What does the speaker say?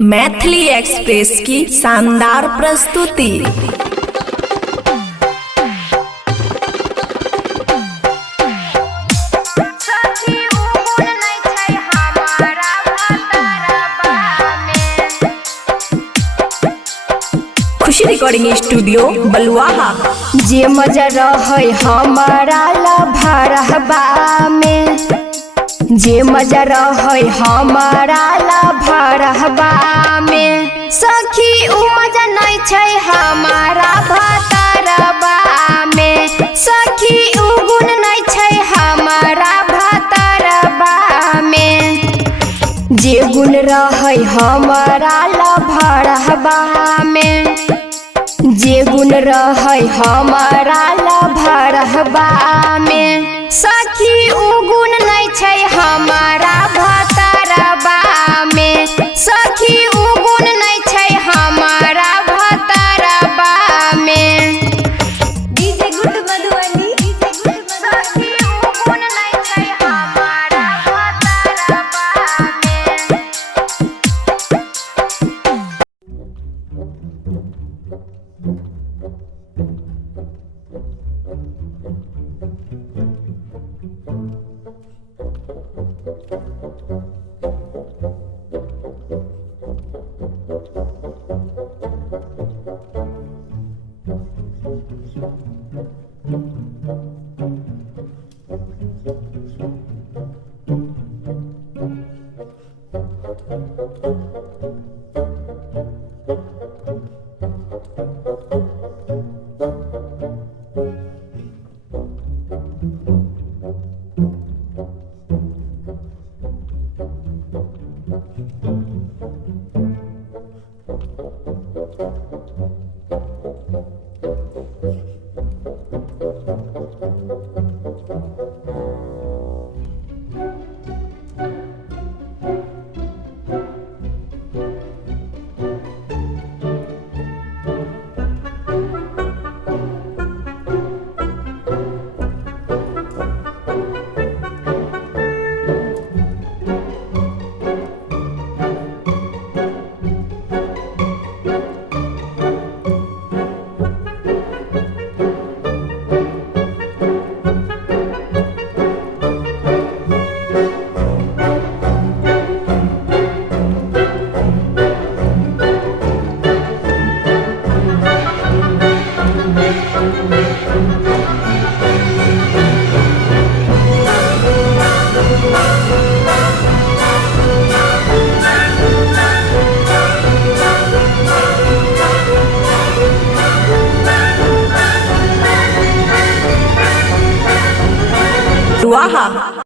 Maithili express की शानदार प्रस्तुति। खुशी रिकॉर्डिंग स्टूडियो बलुआहा। जे मजा रहे हमारा लभरहबा में, जे मजा रहे हमारा लभरहबा में, सखी उ मजा नहीं छै हमारा भतरबा में, सखी उ गुण नहीं छै हमारा भतरबा में। जे गुण रहे हमारा लभरहबा में, जे गुण रहे हमारा लभरहबा में, सखी उ गुण नहीं छै हमारा भतरबा में, सखी उ गुण नहीं छै हमारा भतरबा में। डीजे गुड मधुबनी, सखी उ गुण नहीं छै हमारा भतरबा में। बलुआहा।